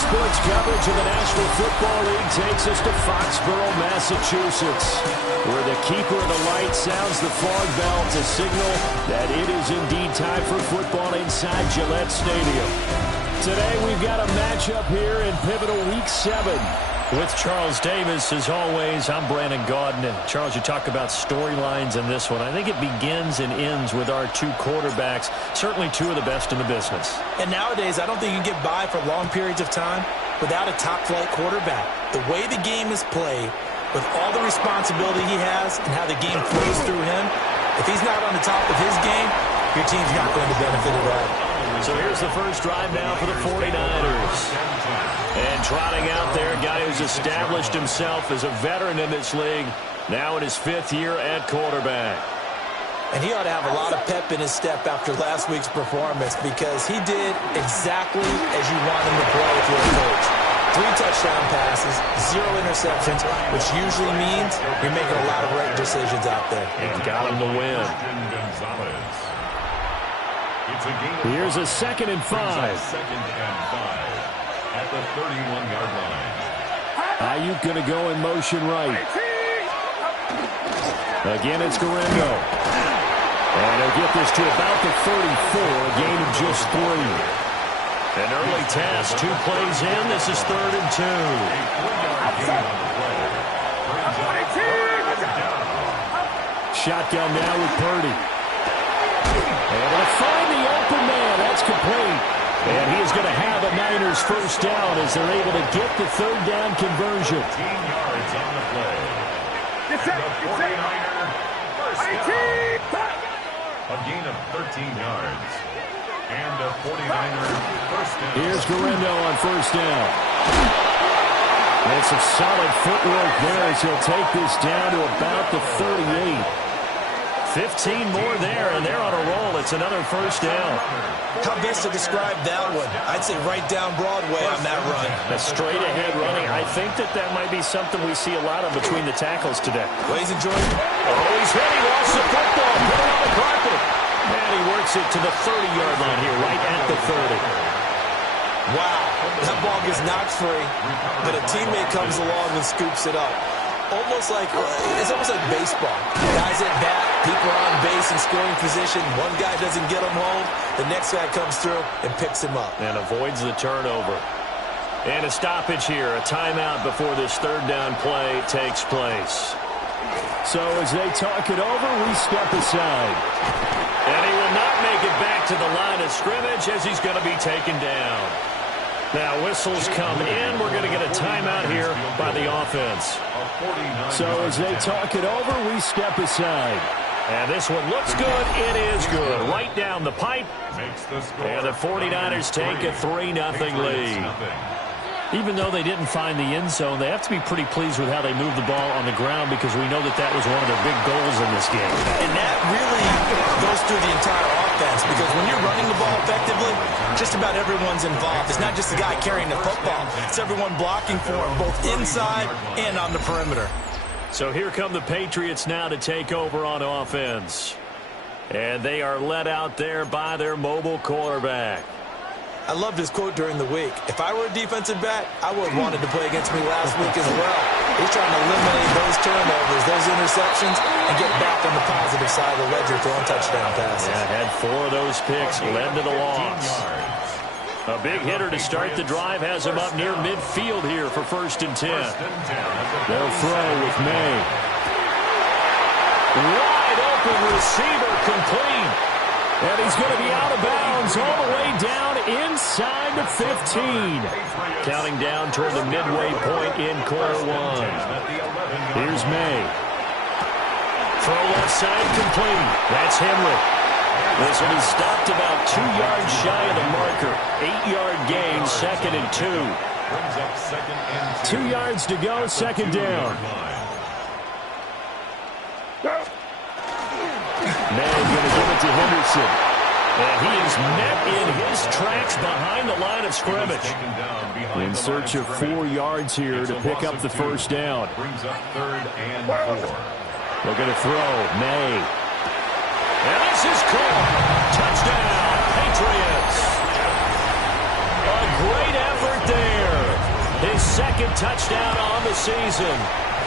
sports coverage of the National Football League takes us to Foxborough, Massachusetts, where the keeper of the light sounds the fog bell to signal that it is indeed time for football inside Gillette Stadium. Today we've got a matchup here in pivotal Week 7. With Charles Davis, as always, I'm Brandon Gaudin. And Charles, you talk about storylines in this one. I think it begins and ends with our two quarterbacks, certainly two of the best in the business. And nowadays, I don't think you can get by for long periods of time without a top-flight quarterback. The way the game is played, with all the responsibility he has and how the game flows through him, if he's not on the top of his game, your team's not going to benefit at all. So here's the first drive now for the 49ers. And trotting out there, a guy who's established himself as a veteran in this league, now in his 5th year at quarterback. And he ought to have a lot of pep in his step after last week's performance, because he did exactly as you want him to play if you're a coach. 3 touchdown passes, 0 interceptions, which usually means you're making a lot of right decisions out there. And got him to win. Here's a 2nd and 5. At the 31-yard line. Ayuk going to go in motion right. Again, it's Guerrero. And he'll get this to about the 34, a gain of just 3. An early task, 2 plays in. This is 3rd and 2. Shotgun now with Purdy. And they'll find the open man. That's complete. And he is going to have a Niners first down as they're able to get the 3rd down conversion. 15 yards on the play. The 49er first down. A gain of 13 yards. And a 49er first down. Here's Guerrero on first down. And some solid footwork there as he'll take this down to about the 38. 15 more there, and they're on a roll. It's another first down. How best to describe that one? I'd say right down Broadway on that run. A straight-ahead running. I think that might be something we see a lot of between the tackles today. Well, he's enjoying it. Oh, he's hit. He lost the football. Put it on the carpet. And he works it to the 30-yard line here, right at the 30. Wow. That ball gets knocked free, but a teammate comes along and scoops it up. It's almost like baseball. Guys at bat, people are on base in scoring position. One guy doesn't get him home. The next guy comes through and picks him up. And avoids the turnover. And a stoppage here, a timeout before this 3rd down play takes place. So as they talk it over, we step aside. And he will not make it back to the line of scrimmage as he's going to be taken down. Now whistles come in. We're going to get a timeout here by the offense. So as they talk it over, we step aside. And this one looks good. It is good. Right down the pipe. And the 49ers take a 3-0 lead. Even though they didn't find the end zone, they have to be pretty pleased with how they moved the ball on the ground, because we know that was one of their big goals in this game. And that really goes through the entire offense, because when you're running the ball effectively, just about everyone's involved. It's not just the guy carrying the football. It's everyone blocking for him, both inside and on the perimeter. So here come the Patriots now to take over on offense. And they are led out there by their mobile quarterback. I loved his quote during the week. If I were a defensive back, I would have wanted to play against me last week as well. He's trying to eliminate those turnovers, those interceptions, and get back on the positive side of the ledger, throwing touchdown passes. Yeah, had 4 of those picks, led to the loss. A big hitter to start the drive has him up near midfield here for 1st and 10. They'll throw with May. Wide open receiver, complete. And he's going to be out of bounds all the way down inside the 15. Counting down toward the midway point in quarter 1. Here's May. Throw left side, complete. That's Henry. This one is stopped about 2 yards shy of the marker. 8-yard gain, 2nd and 2. 2 yards to go, 2nd down. May going to give it to Henderson. And he is met in his tracks behind the line of scrimmage. In search of 4 yards here to pick up the first down. Brings up 3rd and 4. They're going to throw. May. And this is caught. Touchdown, Patriots. A great effort there. second touchdown on the season.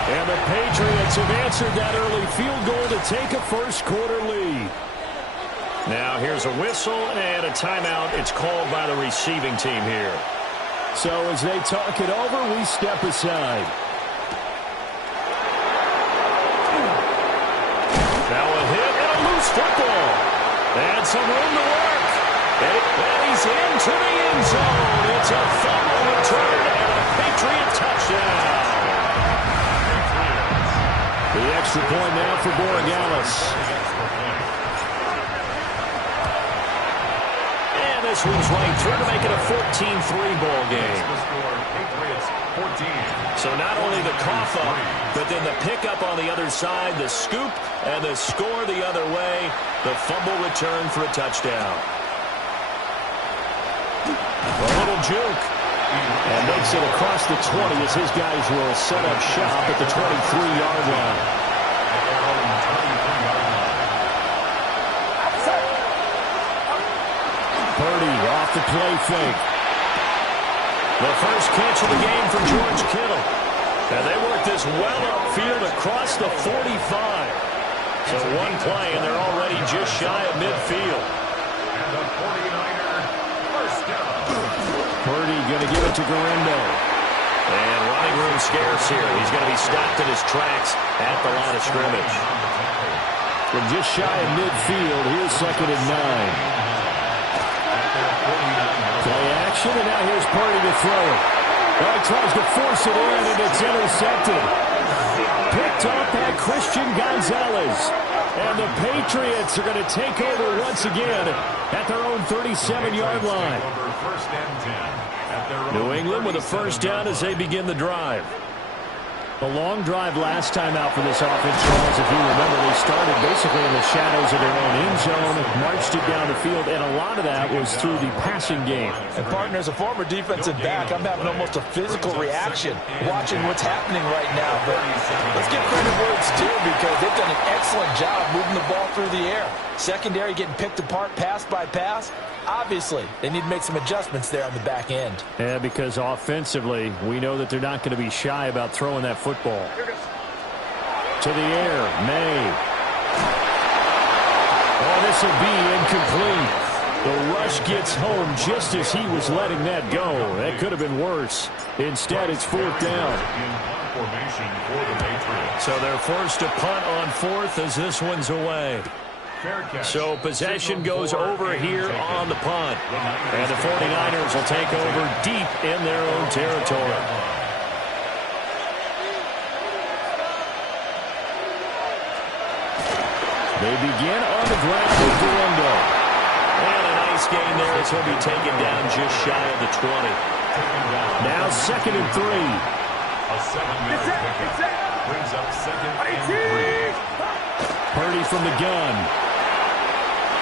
And the Patriots have answered that early field goal to take a first-quarter lead. Now here's a whistle and a timeout. It's called by the receiving team here. So as they talk it over, we step aside. Now a hit and a loose football. And some room to work. And he's into the end zone. It's a fumble return and a Patriot touchdown. The extra point now for Borregales. And this one's right through to make it a 14-3 ball game. So not only the cough up, but then the pickup on the other side, the scoop, and the score the other way, the fumble return for a touchdown. A little juke. And makes it across the 20 as his guys will set up shop at the 23-yard line. Purdy off the play fake. The first catch of the game for George Kittle. And they work this well upfield across the 45. So one play, and they're already just shy of midfield. And the 49er first down. Purdy going to give it to Guerrero. And running room scarce here. He's going to be stopped in his tracks at the line of scrimmage. From just shy of midfield, here's 2nd and 9. Play action, and now here's Purdy to throw it. Well, he tries to force it in, and it's intercepted. Picked off by Christian Gonzalez. And the Patriots are going to take over once again at their own 37-yard line. New England with a first down as they begin the drive. A long drive last time out for this offense, Charles. If you remember, they started basically in the shadows of their own end zone, marched it down the field, and a lot of that was through the passing game. And, partner, as a former defensive back, I'm having almost a physical reaction watching what's happening right now. But let's give credit where it's due because they've done an excellent job moving the ball through the air. Secondary getting picked apart pass by pass. Obviously, they need to make some adjustments there on the back end. Yeah, because offensively, we know that they're not going to be shy about throwing that football. To the air, May. Oh, this will be incomplete. The rush gets home just as he was letting that go. That could have been worse. Instead, it's 4th down. So they're forced to punt on 4th as this one's away. So possession goes over here on the punt. And the 49ers will take over deep in their own territory. They begin on the ground with Guerrero. And a nice gain there as he'll be taken down just shy of the 20. Now 2nd and 3. A 7-yard pickup brings up 2nd and 3. Purdy from the gun.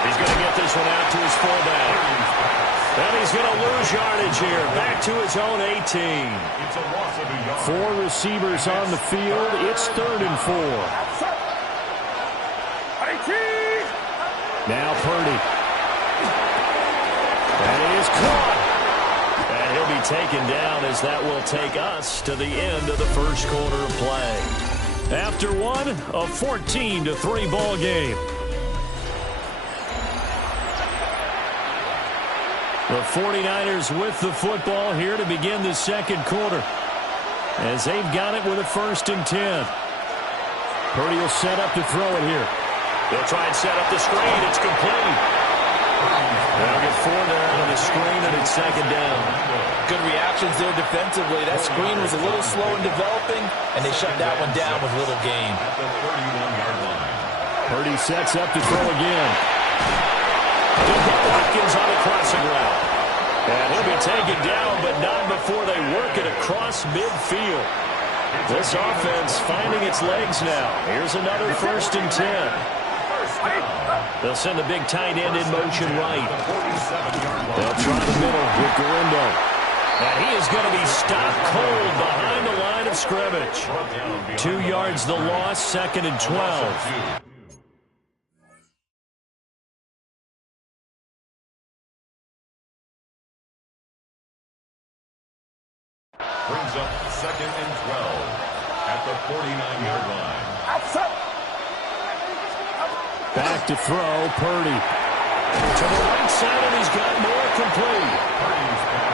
He's going to get this one out to his fullback. And he's going to lose yardage here. Back to his own 18. It's a loss of a yard. 4 receivers on the field. It's 3rd and 4. Now Purdy. That is caught. And he'll be taken down as that will take us to the end of the first quarter of play. After one, a 14-3 ball game. The 49ers with the football here to begin the second quarter. As they've got it with a 1st and 10. Purdy will set up to throw it here. They'll try and set up the screen. It's complete. They'll get 4 there on the screen, and it's 2nd down. Good reactions there defensively. That screen was a little slow in developing, and they shut that one down with little gain. At the 31-yard line. Purdy sets up to throw again. Good hit Watkins on the crossing route. And he'll be taken down, but not before they work it across midfield. This offense finding its legs now. Here's another 1st and 10. They'll send the big tight end in motion right. They'll try the middle with Guerrero. And he is going to be stopped cold behind the line of scrimmage. 2 yards the loss, 2nd and 12. Brings up 49-yard line. Back to throw, Purdy. To the right side, and he's got more complete.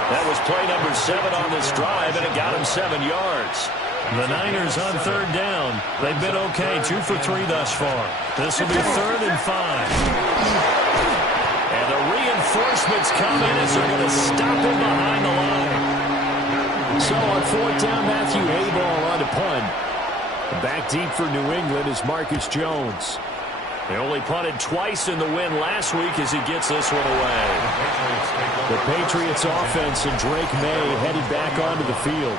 That was play number 7 on this drive, and it got him 7 yards. The Niners on third down. They've been okay, 2 for 3 thus far. This will be 3rd and 5. And the reinforcements come in as they're going to stop him behind the line. So on 4th down, Matthew Hayball on to punt. Back deep for New England is Marcus Jones. They only punted twice in the win last week as he gets this one away. The Patriots offense and Drake May headed back onto the field.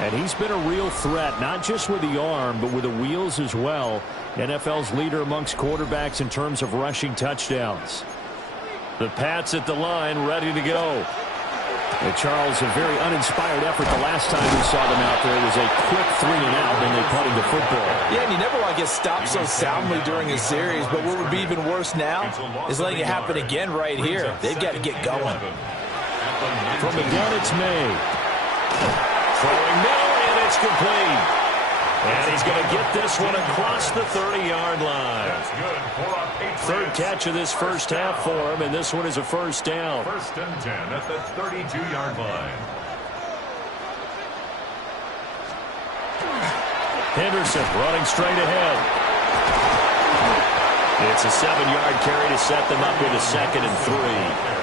And he's been a real threat, not just with the arm, but with the wheels as well. NFL's leader amongst quarterbacks in terms of rushing touchdowns. The Pats at the line, ready to go. And Charles, a very uninspired effort the last time we saw them out there. It was a quick 3 and out, and they punted the football. Yeah, and you never want to get stopped so soundly during a series, but what would be even worse now is letting it happen again right here. They've got to get going. From again, it's May. Throwing middle, and it's complete. And he's going to get this one across the 30-yard line. Third catch of this first half for him, and this one is a first down. 1st and 10 at the 32-yard line. Henderson running straight ahead. It's a 7-yard carry to set them up with a 2nd and 3.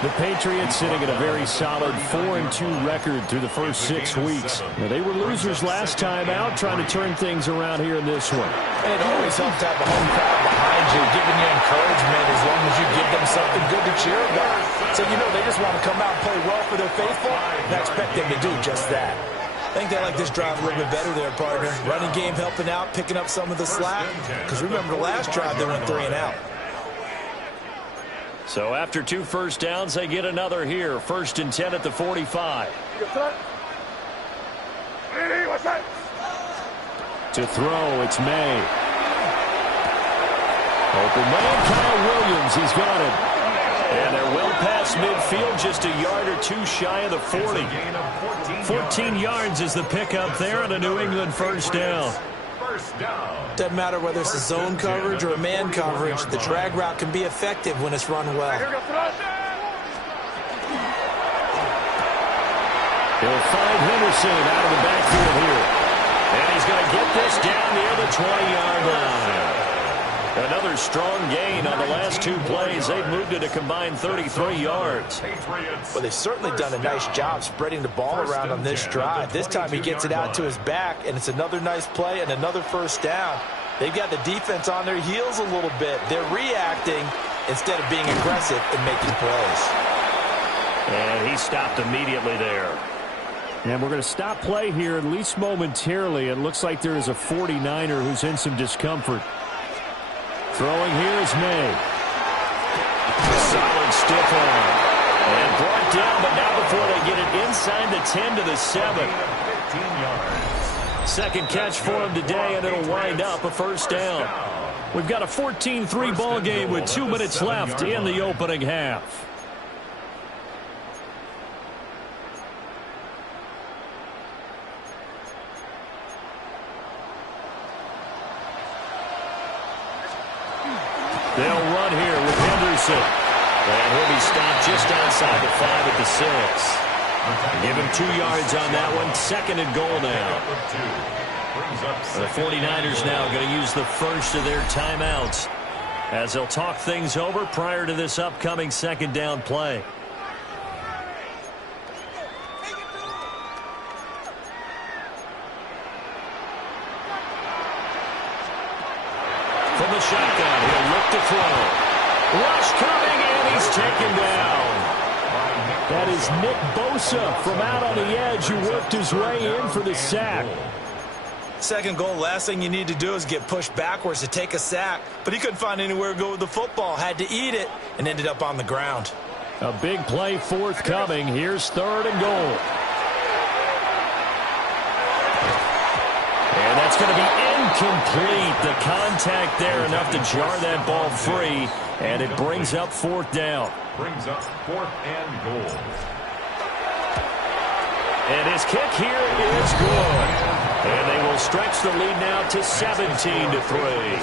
The Patriots sitting at a very solid 4-2 record through the first 6 weeks. Now, they were losers last time out, trying to turn things around here in this one. And it always helps to have the home crowd behind you, giving you encouragement as long as you give them something good to cheer about. So, you know, they just want to come out and play well for their faithful, and I expect them to do just that. I think they like this drive a little bit better there, partner. Running game helping out, picking up some of the slack. Because remember the last drive, they went 3 and out. So after 2 first downs, they get another here. 1st and 10 at the 45. To throw, it's May. Open man, Kyle Williams, he's got it. And they're well past midfield, just a yard or 2 shy of the 40. 14 yards is the pickup there on a New England first down. Doesn't matter whether it's a zone coverage or a man coverage, the drag route can be effective when it's run well. He'll find Henderson out of the backfield here. And he's going to get this down near the 20-yard line. Another strong gain on the last 2 plays. They've moved it a combined 33 yards. Well, they've certainly done a nice job spreading the ball around on this drive. This time he gets it out to his back, and it's another nice play and another first down. They've got the defense on their heels a little bit. They're reacting instead of being aggressive and making plays. And he stopped immediately there. And we're going to stop play here, at least momentarily. It looks like there is a 49er who's in some discomfort. Throwing here is May. Solid stiff arm. And brought down, but now before they get it inside the 10 to the 7. 15 yards. Second catch for him today, and it'll wind up a first down. We've got a 14-3 ball game with 2 minutes left in the opening half. They'll run here with Henderson. And he'll be stopped just outside the 5 at the 6. Give him 2 yards on that one. 2nd and goal now. The 49ers now going to use the first of their timeouts as they'll talk things over prior to this upcoming 2nd down play. From the shotgun, he'll look to throw. Rush coming, and he's taken down. That is Nick Bosa from out on the edge who worked his way in for the sack. 2nd goal, last thing you need to do is get pushed backwards to take a sack. But he couldn't find anywhere to go with the football, had to eat it, and ended up on the ground. A big play forthcoming. Here's 3rd and goal. And that's going to be incomplete. The contact there enough to jar that ball free, and it brings up 4th down. Brings up 4th and goal. And his kick here is good. And they will stretch the lead now to 17-3.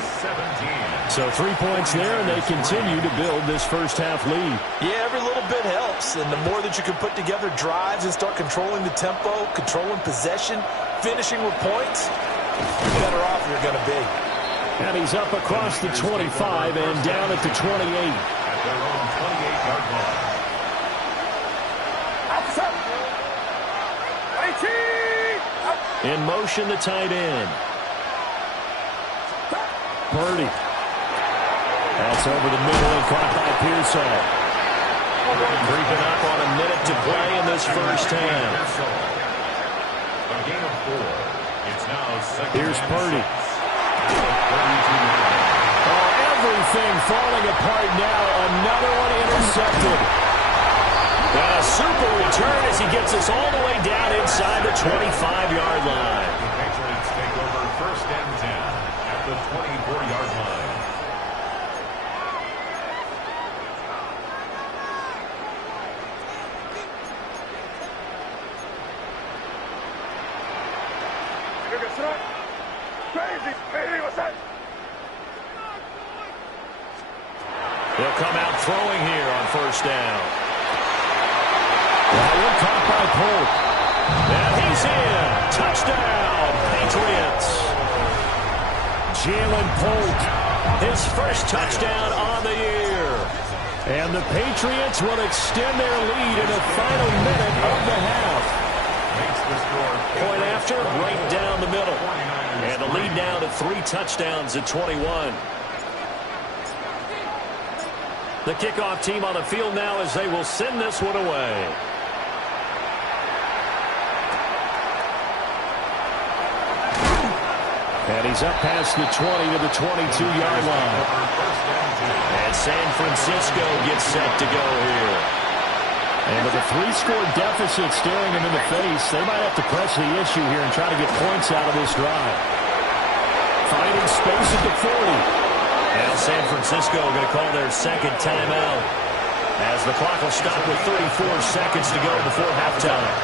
So 3 points there, and they continue to build this first half lead. Yeah, every little bit helps. And the more that you can put together drives and start controlling the tempo, controlling possession, finishing with points, the better off you're going to be. And he's up across the 25 and down at the 28. At their own 28-yard line. In motion, the tight end. Purdy. That's over the middle and caught by Pearsall. Creeping up on a minute to play in this first half. A gain of 4. It's now second. Here's Purdy. Oh, everything falling apart now. Another one intercepted. And a super return as he gets us all the way down inside the 25-yard line. The Patriots take over first and 10 at the 24-yard line. He'll come out throwing here on first down. That one caught by Polk. And he's in. Touchdown, Patriots. Jalen Polk. His first touchdown on the year. And the Patriots will extend their lead in the final minute of the half. Makes the score. Point after, right down the middle. And the lead now to 3 touchdowns at 21. The kickoff team on the field now as they will send this one away. And he's up past the 20 to the 22-yard line. And San Francisco gets set to go here. And with a 3-score deficit staring him in the face, they might have to press the issue here and try to get points out of this drive. Finding space at the 40. Now San Francisco going to call their second timeout as the clock will stop with 34 seconds to go before halftime.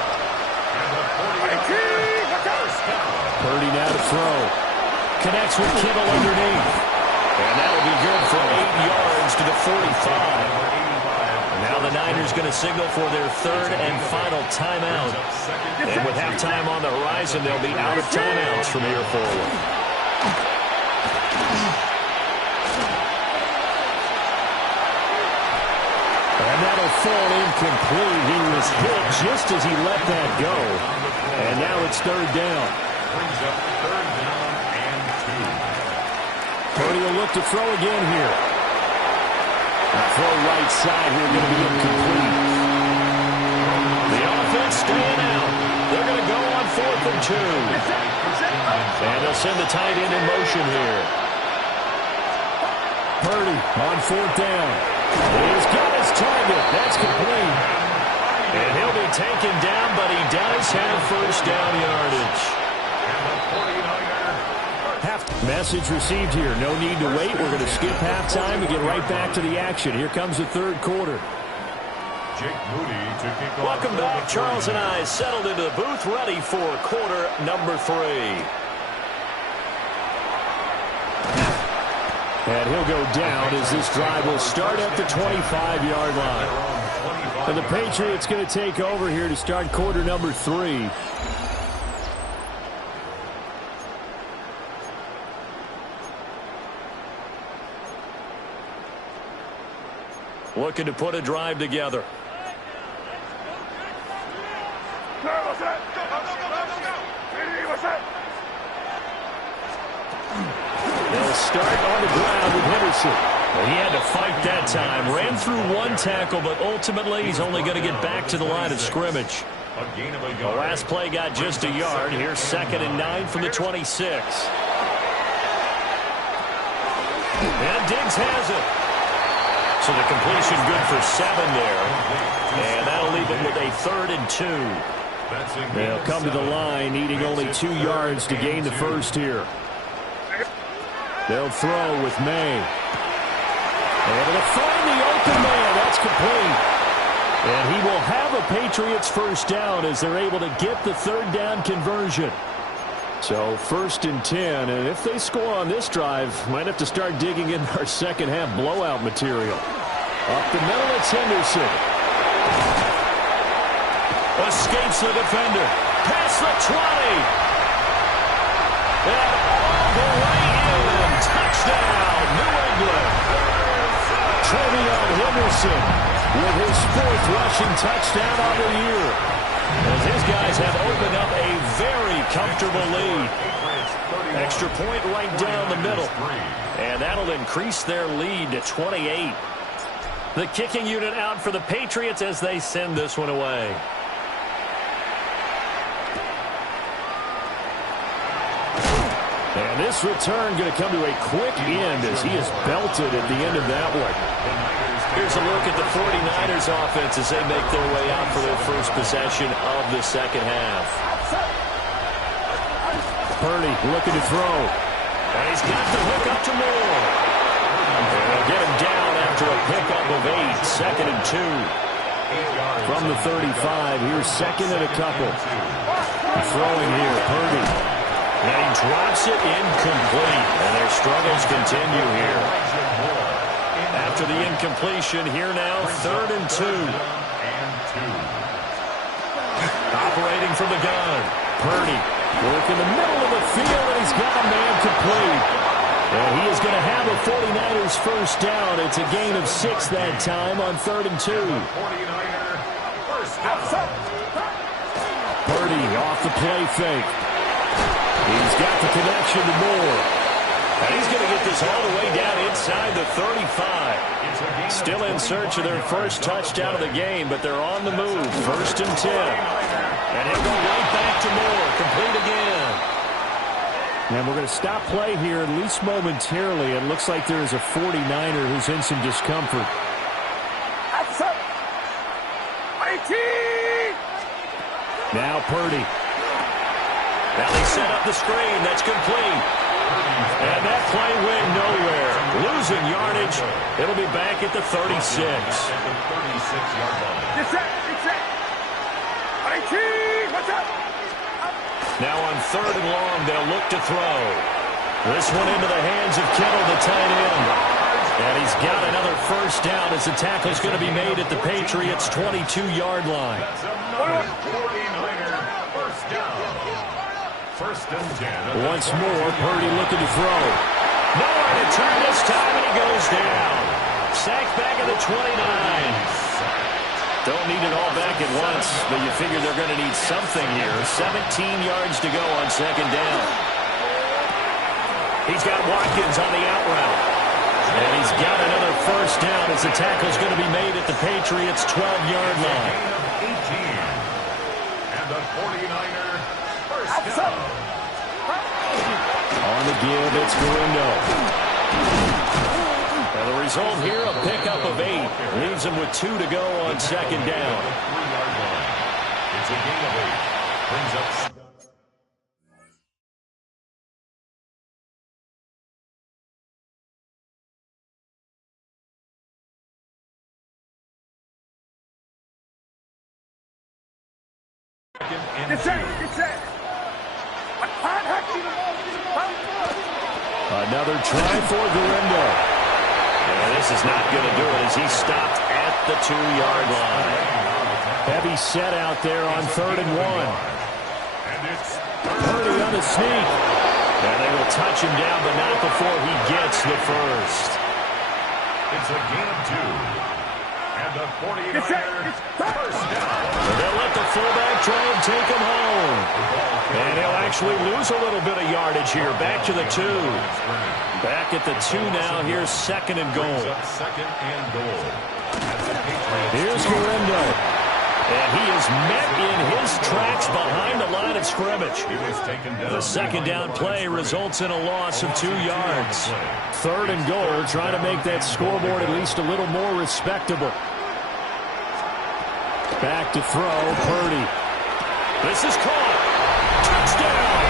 Purdy now to throw. Connects with Kittle underneath. And that'll be good for 8 yards to the 45. Now the Niners going to signal for their third and final timeout. And with halftime on the horizon, they'll be out of timeouts from here forward. And that'll fall incomplete. He was hit just as he let that go. And now it's third down. Brings up third down and 2. Purdy will look to throw again here. The throw right side here going to be incomplete. The offense staying out. They're going to go on 4th and 2. And they'll send the tight end in motion here. Purdy on 4th down. He's got his target. That's complete. And he'll be taken down, but he does have first down yardage. Message received here. No need to wait. We're going to skip halftime and get right back to the action. Here comes the third quarter. Jake Moody to kick off. Welcome back. Charles and I settled into the booth ready for quarter number 3. And he'll go down as this drive will start at the 25-yard line. And the Patriots going to take over here to start quarter number 3. Looking to put a drive together. They'll start on the ground with Henderson. Well, he had to fight that time. Ran through one tackle, but ultimately he's only going to get back to the line of scrimmage. The last play got just a yard. Here's 2nd and 9 from the 26. And Diggs has it. So the completion good for 7 there. And that'll leave it with a 3rd and 2. They'll come to the line, needing only 2 yards to gain the first here. They'll throw with May. Able to find the open man. That's complete. And he will have a Patriots first down as they're able to get the third down conversion. So 1st and 10, and if they score on this drive, might have to start digging in our second half blowout material. Up the middle, it's Henderson. Escapes the defender. Past the 20. And all the way in. Touchdown, New England. Trevion Henderson with his 4th rushing touchdown on the year. As his guys have opened up a very comfortable lead. Extra point right down the middle. And that'll increase their lead to 28. The kicking unit out for the Patriots as they send this one away. And this return going to come to a quick end as he is belted at the end of that one. Here's a look at the 49ers offense as they make their way out for their first possession of the second half. Purdy looking to throw. And he's got the hook up to Moore. And they'll get him down after a pickup of 8, 2nd and 2. From the 35, here's 2nd and a couple. Throwing here, Purdy. And he drops it incomplete. And their struggles continue here. After the incompletion, here now, 3rd and 2. Operating from the gun. Purdy working the middle of the field, and he's got a man complete. And he is going to have a 49ers first down. It's a gain of 6 that time on 3rd and 2. Purdy off the play fake. He's got the connection to Moore. And he's going to get this all the way down inside the 35. Still in search of their first touchdown of the game, but they're on the move. 1st and 10. And he'll go right back to Moore. Complete again. And we're going to stop play here, at least momentarily. It looks like there is a 49er who's in some discomfort. Now Purdy. Now they set up the screen. That's complete. And that play went nowhere. Losing yardage. It'll be back at the 36. Now on 3rd and long, they'll look to throw. This one into the hands of Kittle, the tight end. And he's got another first down as the tackle's going to be made at the Patriots' 22-yard line. 1st and 10. Once more, Purdy looking to throw. Nowhere to turn this time, and he goes down. Sacked back at the 29. Don't need it all back at once, but you figure they're going to need something here. 17 yards to go on 2nd down. He's got Watkins on the out route. And he's got another first down as the tackle's going to be made at the Patriots' 12-yard line. 18. And the 49er first down. On the give, it's Gurindo. And the result here, a pickup of 8. Leaves him with 2 to go on 2nd down. It's a gain of 8. Brings up... Another try for Gurindo. And this is not going to do it as he's stopped at the 2-yard line. Heavy set out there on 3rd and 1. Purdy on the sneak. And they will touch him down, but not before he gets the first. It's a gain of 2. And the 49ers first down. And they'll let the fullback try and take him home. And he'll actually lose a little bit of yardage here. Back to the 2. Back at the 2 now. Here's 2nd and goal. 2nd and goal. Here's Gurindo. And he is met in his tracks behind the line of scrimmage. The 2nd down play results in a loss of 2 yards. 3rd and goal, trying to make that scoreboard at least a little more respectable. Back to throw, Purdy. This is caught. Touchdown!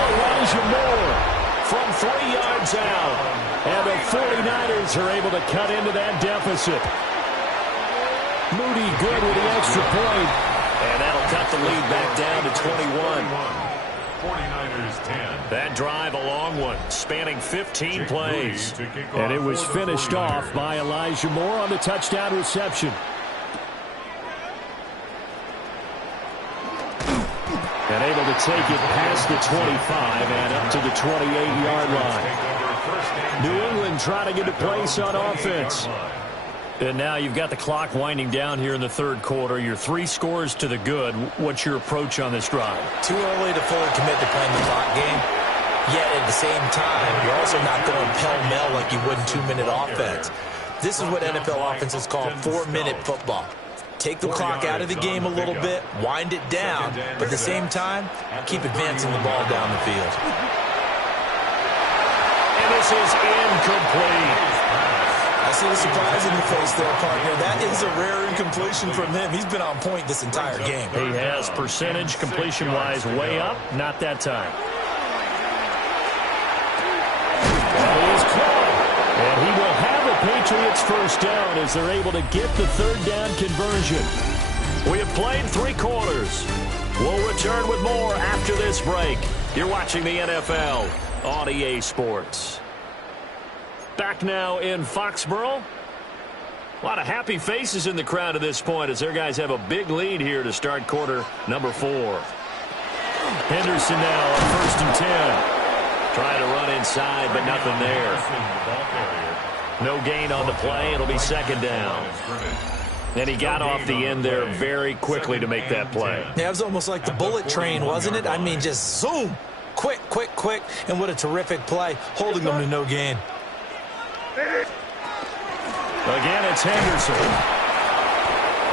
Elijah Moore from 3 yards out. And the 49ers are able to cut into that deficit. Moody good with the extra point. And that'll cut the lead back down to 21. 49ers 10. That drive, a long one, spanning 15 plays. And it was finished off by Elijah Moore on the touchdown reception. And able to take it past the 25 and up to the 28-yard line. New England trying to get a place on offense. And now you've got the clock winding down here in the third quarter. You're 3 scores to the good. What's your approach on this drive? Too early to fully commit to playing the clock game. Yet at the same time, you're also not going pell-mell like you would in 2-minute offense. This is what NFL offenses call 4-minute football. Take the clock out of the game a little bit, wind it down, but at the same time, keep advancing the ball down the field. And this is incomplete. I see the surprise in your face there, partner. That is a rare incompletion from him. He's been on point this entire game. He has percentage completion-wise way up. Not that time. That is caught. And he will have the Patriots first down as they're able to get the third down conversion. We have played 3 quarters. We'll return with more after this break. You're watching the NFL on EA Sports. Back now in Foxborough. A lot of happy faces in the crowd at this point as their guys have a big lead here to start quarter number 4. Henderson now on 1st and 10. Trying to run inside, but nothing there. No gain on the play. It'll be second down. And he got off the end there very quickly to make that play. Yeah, it was almost like the bullet train, wasn't it? I mean, just zoom. Quick, quick, quick. And what a terrific play, holding them to no gain. Again, it's Henderson.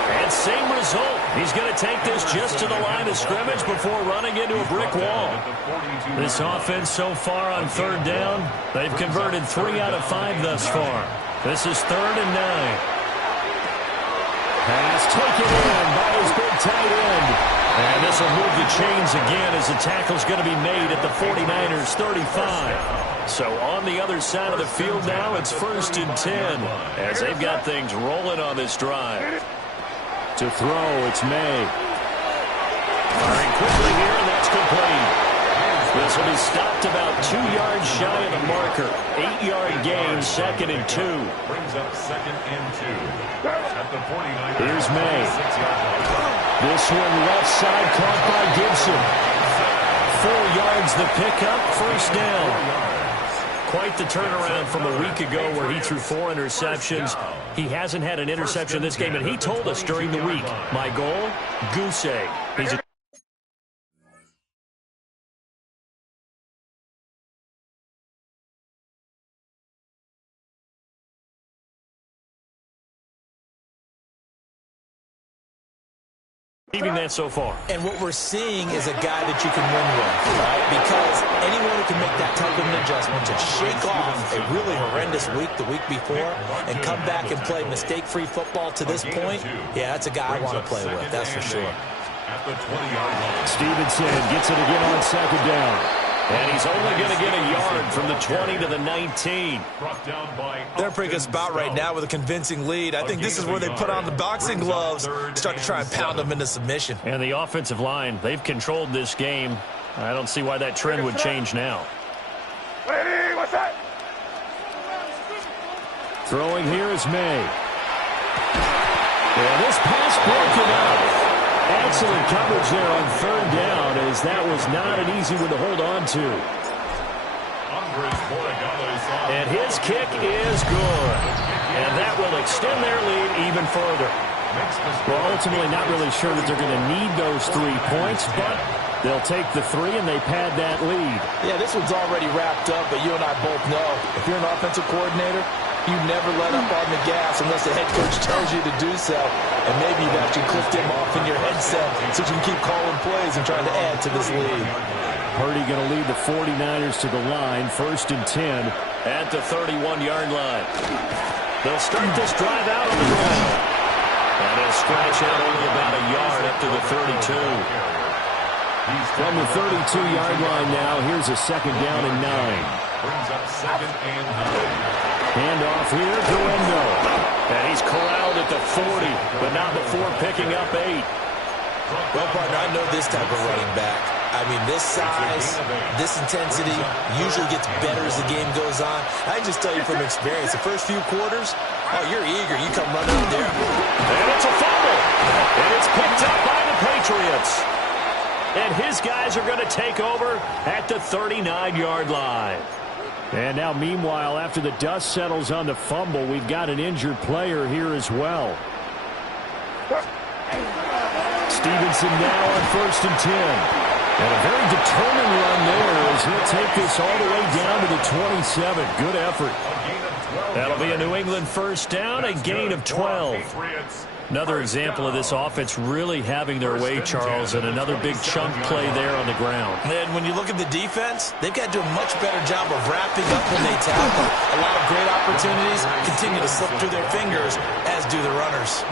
And same result. He's going to take this just to the line of scrimmage before running into a brick wall. This offense so far on third down, they've converted 3 out of 5 thus far. This is 3rd and 9. Pass taken in by his big tight end. And this will move the chains again as the tackle's going to be made at the 49ers 35. So on the other side of the field now, it's 1st and 10 as they've got things rolling on this drive. To throw, it's May. Firing quickly here, and that's complete. This will be stopped about 2 yards shy of the marker. 8-yard gain, 2nd and 2. Brings up 2nd and 2. At the 49ers. Here's May. This one left side caught by Gibson. 4 yards the pickup, 1st down. Quite the turnaround from a week ago where he threw 4 interceptions. He hasn't had an interception this game, and he told us during the week, my goal, goose egg. He's a that so far. And what we're seeing is a guy that you can win with, right? Because anyone who can make that type of an adjustment to shake off a really horrendous week the week before and come back and play mistake-free football to this point, yeah, that's a guy I want to play with, that's for sure. At the 20-yard line. Stevenson gets it again on 2nd down. And he's only going to get a yard from the 20 to the 19. They're a pretty good spot right now with a convincing lead. I think this is where they put on the boxing gloves, start to try and pound them into submission. And the offensive line, they've controlled this game. I don't see why that trend would change now. What's that? Throwing here is May. And this pass broken up. Excellent coverage there on 3rd down, as that was not an easy one to hold on to. And his kick is good. And that will extend their lead even further. Well, ultimately not really sure that they're going to need those 3 points, but they'll take the 3 and they pad that lead. Yeah, this one's already wrapped up, but you and I both know if you're an offensive coordinator, you never let up on the gas unless the head coach tells you to do so. And maybe you've actually clicked him off in your headset so you can keep calling plays and trying to add to this lead. Purdy going to lead the 49ers to the line, 1st and 10. At the 31-yard line. They'll start this drive out on the ground. And he'll scratch out only about a yard up to the 32. From the 32-yard line now, here's a 2nd down and 9. Brings up 2nd and 9. Handoff here, Guendo. And he's corralled at the 40, but not before picking up 8. Well, partner, I know this type of running back. I mean, this size, this intensity usually gets better as the game goes on. I can just tell you from experience, the first few quarters, oh, you're eager. You come running out there. And it's a fumble. And it's picked up by the Patriots. And his guys are going to take over at the 39-yard line. And now, meanwhile, after the dust settles on the fumble, we've got an injured player here as well. Stevenson now on 1st and 10. And a very determined run there as he'll take this all the way down to the 27. Good effort. That'll be a New England first down, a gain of 12. Another example of this offense really having their way, Charles, and another big chunk play there on the ground. And when you look at the defense, they've got to do a much better job of wrapping up when they tackle. A lot of great opportunities continue to slip through their fingers, as do the runners.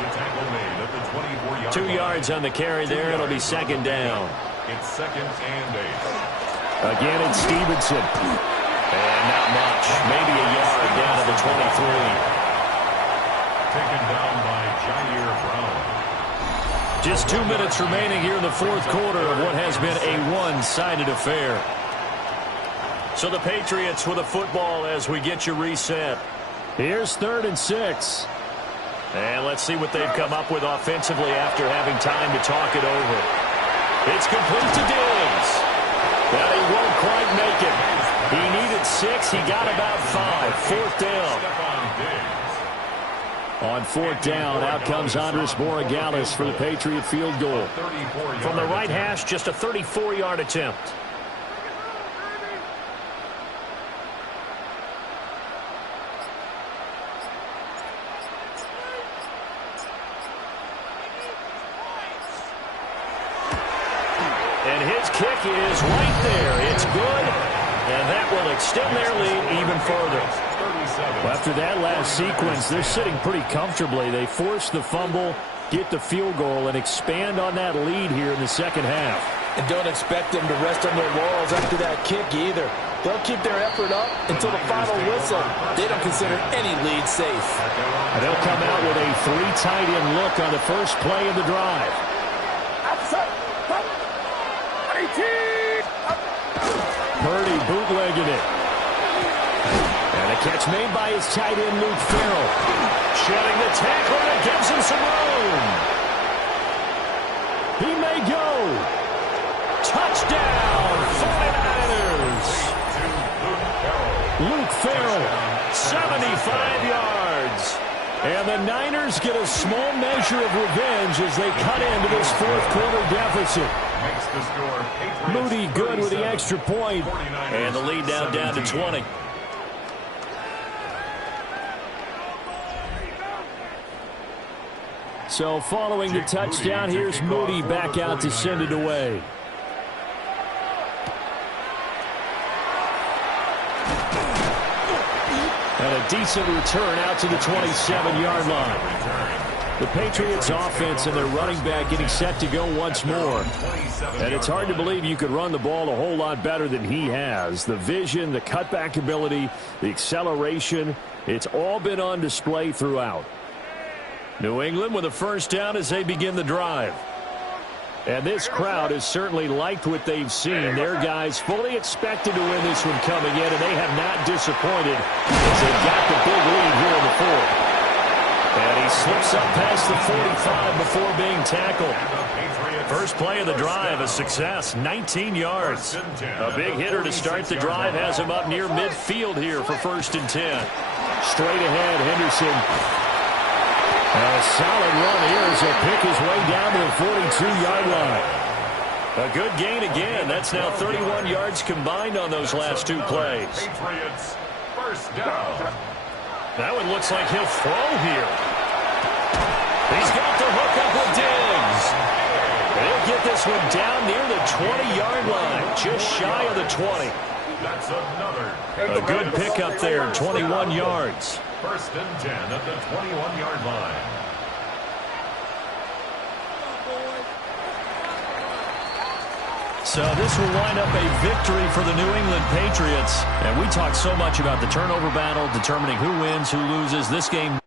2 yards on the carry there. It'll be 2nd down. It's 2nd and 8. Again, it's Stevenson. And not much. Maybe a yard down to the 23. Taken down by Jair Brown. Just 2 minutes remaining here in the 4th quarter of what has been a one-sided affair. So the Patriots with a football as we get you reset. Here's 3rd and 6. And let's see what they've come up with offensively after having time to talk it over. It's complete to Diggs. But he won't quite make it. He needed 6. He got about 5. 4th down. On 4th down, out comes Andres Borregales for the Patriot field goal. From the right hash, just a 34-yard attempt. And his kick is right there. It's good, and that will extend their lead even further. Well, after that last sequence, they're sitting pretty comfortably. They force the fumble, get the field goal, and expand on that lead here in the 2nd half. And don't expect them to rest on their laurels after that kick either. They'll keep their effort up until the final whistle. They don't consider any lead safe. And they'll come out with a 3 tight end look on the first play of the drive. Purdy bootlegging it. And a catch made by his tight end, Luke Farrell. Shedding the tackle, and it gives him some room. He may go. Touchdown, 49ers. Luke Farrell. 75 yards. And the Niners get a small measure of revenge as they cut into this 4th quarter deficit. Makes the score Patriots Moody good with the extra point. 49ers And the lead now down to 20. So following the touchdown, here's Moody back out to send it away. And a decent return out to the 27-yard line. The Patriots offense and their running back getting set to go once more. And it's hard to believe you could run the ball a whole lot better than he has. The vision, the cutback ability, the acceleration, it's all been on display throughout. New England with a first down as they begin the drive. And this crowd has certainly liked what they've seen. Their guys fully expected to win this one coming in, and they have not disappointed as they've got the big lead here in the 4th. And he slips up past the 45 before being tackled. First play of the drive, a success, 19 yards. A big hitter to start the drive has him up near midfield here for 1st and 10. Straight ahead, Henderson. A solid run here as he'll pick his way down to the 42-yard line. A good gain again. That's now 31 yards combined on those last 2 plays. Patriots first down. That one looks like he'll throw here. He's got the hook up with Diggs. He'll get this one down near the 20-yard line, just shy of the 20. That's another. A good pickup there, 21 yards. 1st and 10 at the 21-yard line. So this will wind up a victory for the New England Patriots. And we talk so much about the turnover battle, determining who wins, who loses. This game